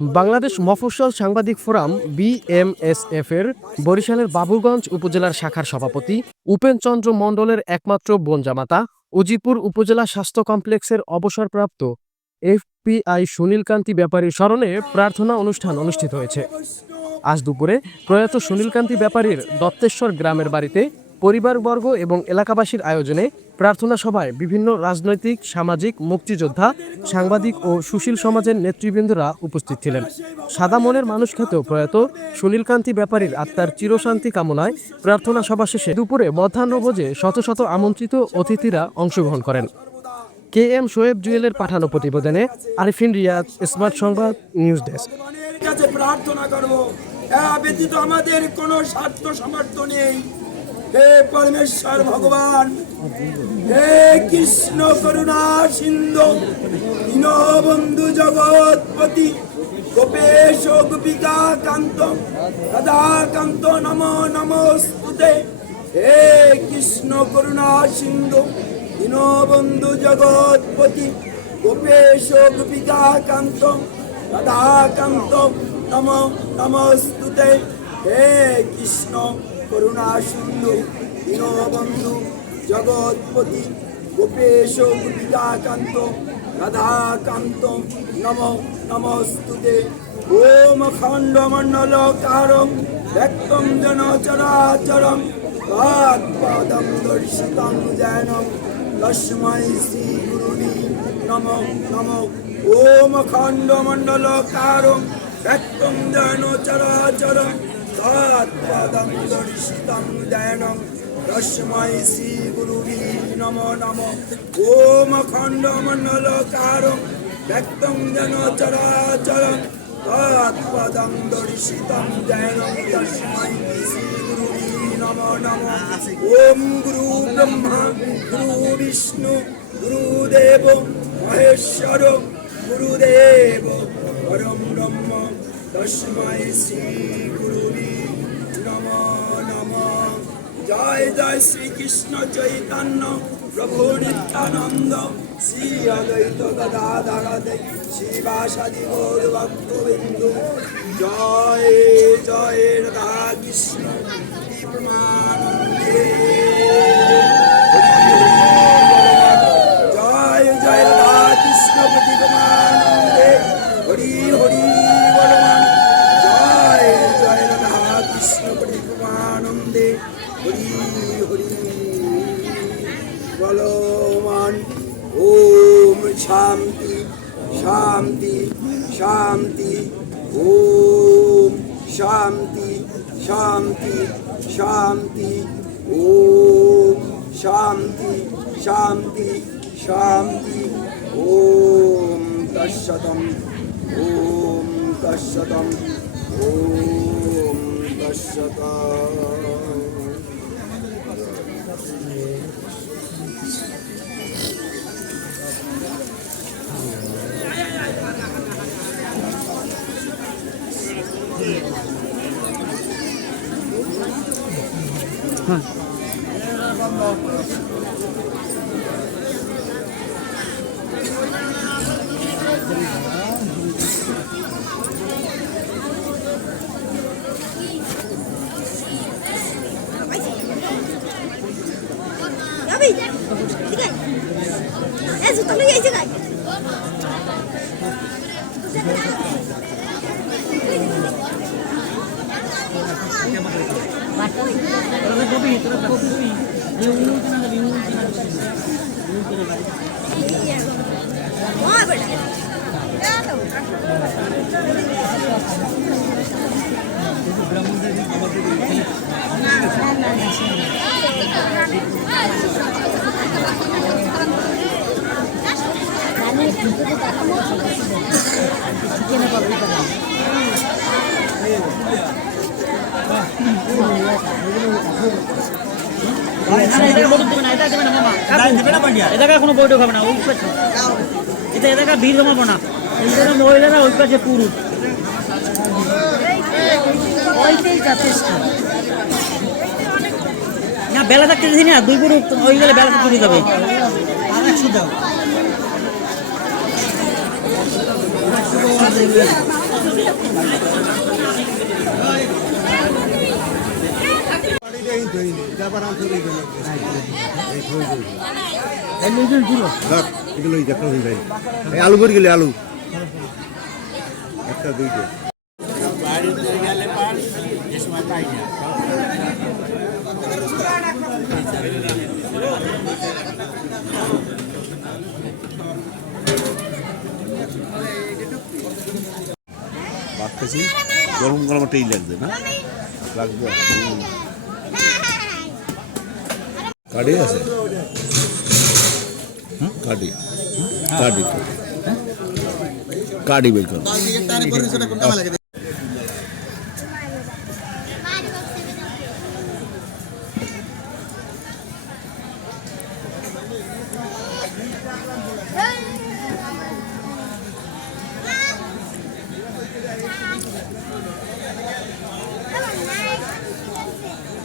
বাংলাদেশ মফস্বল সাংবাদিক forum BMSF এর বরিশালের বাবুগঞ্জ উপজেলার শাখার সভাপতি উপেনচন্দ্র মণ্ডলের একমাত্র বোন জামাতা উজিরপুর উপজেলা স্বাস্থ্য কমপ্লেক্সের অবসরপ্রাপ্ত এফপিআই সুনীল কান্তি ব্যাপারীর স্মরণে প্রার্থনা অনুষ্ঠান অনুষ্ঠিত হয়েছে। আজ দুপুরে প্রয়াত সুনীল কান্তি ব্যাপারীর দত্তেশ্বর গ্রামের বাড়িতে পরিবারবর্গ এবং এলাকাবাসীর আয়োজনে প্রার্থনা সভায় বিভিন্ন রাজনৈতিক, সামাজিক, মুক্তিযোদ্ধা, সাংবাদিক ও সুশীল সমাজের নেতৃবৃন্দরা উপস্থিত ছিলেন। সাদা মনের মানুষ খ্যাত প্রয়াত সুনীল কান্তি ব্যাপারীর আত্মার চিরশান্তি কামনায় প্রার্থনা সভা শেষে দুপুরে মধ্যাহ্নভোজে শত শত আমন্ত্রিত অতিথিরা অংশগ্রহণ করেন। কে এম শোয়েব জুয়েলের পাঠানো প্রতিবেদনে আরিফিন রিয়াদ, স্মার্ট সংবাদ, নিউজ ডেস্ক। প্রার্থনা করব, ব্যতীত আমাদের কোনো স্বার্থ সামর্থ্য নেই। হে পরমেশ্বর ভগবান, হে কৃষ্ণ করুণা সিন্ধু, দীনবন্ধু জগৎপতি, গোপেশ গোপিকা কান্ত, রাধাকান্ত নমো নমস্তুতে। হে কৃষ্ণ করুণা সিন্ধু, দীনবন্ধু জগৎপতি, গোপেশ গোপিকা কান্ত, রাধাকান্ত নমো নমস্তুতে। হে কৃষ্ণ করুণা সিন্ধু, দীনবন্ধু জগৎপতি, গোপেশ গোপিকা কান্ত, রাধাকান্ত নমো নমস্তুতে। ওম খণ্ডমণ্ডলকারং ব্যক্তং জন চরাচরং তৎপদং দর্শিতং জ্ঞানং তস্मै শ্রী গুরুবে নমো নমো। ওম খণ্ডমণ্ডলকারং ব্যক্তং জন চরাচরং তৎপদং দর্শিতং জ্ঞানং তস্मै শ্রী গুরুবে নমো নমো। ওম খণ্ডমণ্ডলকারং ব্যক্তং জন চরাচরং তৎপদং দর্শিতং জ্ঞানং তস্मै শ্রী গুরুবে নমো নমো। ওম গুরু ব্রহ্মা গুরু বিষ্ণু গুরুদেব মহেশ্বর গুরুদেব পরম ব্রহ্ম তস্मै শ্রী গুরুবে নমো নমো। জয় জয় শ্রীকৃষ্ণ চৈতন্য প্রভু নিত্যানন্দ, শ্রী অদ্বৈত গদাধর শিবাসাদি গৌর ভক্তবৃন্দ। জয় জয় রাধা কৃষ্ণ প্রেমানন্দে। জয় জয় রাধা কৃষ্ণ প্রেমানন্দে। হরি হরি বলবান। জয় জয় রাধা কৃষ্ণ প্রেমানন্দে। হরি হরি বলবান। ওম শান্তি শান্তি শান্তি। ওম শান্তি শান্তি শান্তি। ওম শান্তি শান্তি শান্তি। ওম তৎসৎ। ওম তৎসৎ। ওম তৎসৎ। কোনো বৈঠক হবে না, ওই পাশে এটা এলাকা ভিড় জমাবো না, মহিলারা ওই পাশে পুরুষ না বেলা থাকতে দিছি না, দুই পুরুষ ওই গেলে বেলা থাকতে যাবে। আর আলু করে গেলে আলু একটা দুইটা বাড়তেছি গরম গরম একটা লাগবে না লাগবে কাঠি আছে কাঠি কাঠি কাঠি বের করো